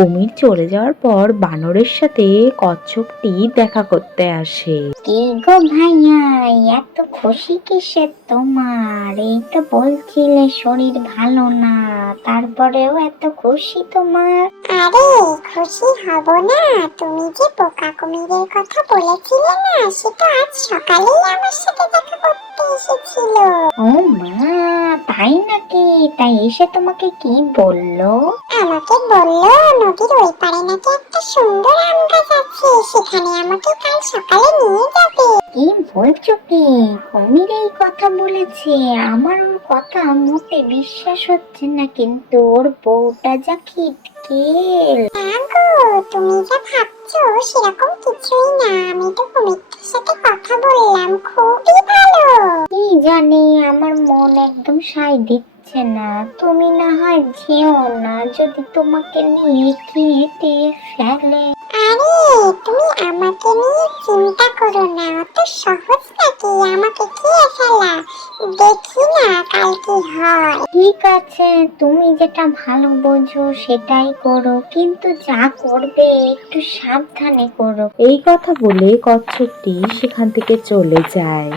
কুমির চলে যাওয়ার পর বানরের সাথে কচ্ছপটি দেখা করতে আসে। কি গো ভাইয়া, এত খুশি কিসের তোমার? এই তো বলছিলে শরীর ভালো না, তারপরেও এত খুশি তোমার? আরে খুশি হব না? তুমি যে পোকা কুমিরের কথা বলেছিলে না, সেটা আজ সকালেই আমার সাথে দেখা করতে এসেছিল। ও মা, তাই নাকি? তাই এসে তোমাকে কি বললো? আমাকে বললো নদীর ওই পারে নাকি একটা সুন্দর আম গাছ আছে, সেখানে আমাকে কাল সকালে নিয়ে যাবে। কি বলছো কি? কুমির এই কথা বলেছে? আমার ওর কথা মোটে বিশ্বাস হচ্ছে না, কিন্তু ওর বউটা যা খিটকেল। না গো, তুমি যা ভাবছো সেরকম কিছুই না। আমি তো কুমিরটার সাথে কথা বললাম, খুবই ভালো। কি জানি, আমার মন একদম সায় দিচ্ছে না। তুমি না হয় যেও না, যদি তোমাকে নিয়ে কেটে ফেলে। আরে তুমি আমাকে নিয়ে চিন্তা করো না, অত সহজ নাকি আমাকে খেয়ে ফেলা। দেখি না কাল কি হয়। ঠিক আছে, তুমি যেটা ভালো বোঝো সেটাই করো, কিন্তু যা করবে একটু সাবধানে করো। এই কথা বলে কচ্ছপটি সেখান থেকে চলে যায়।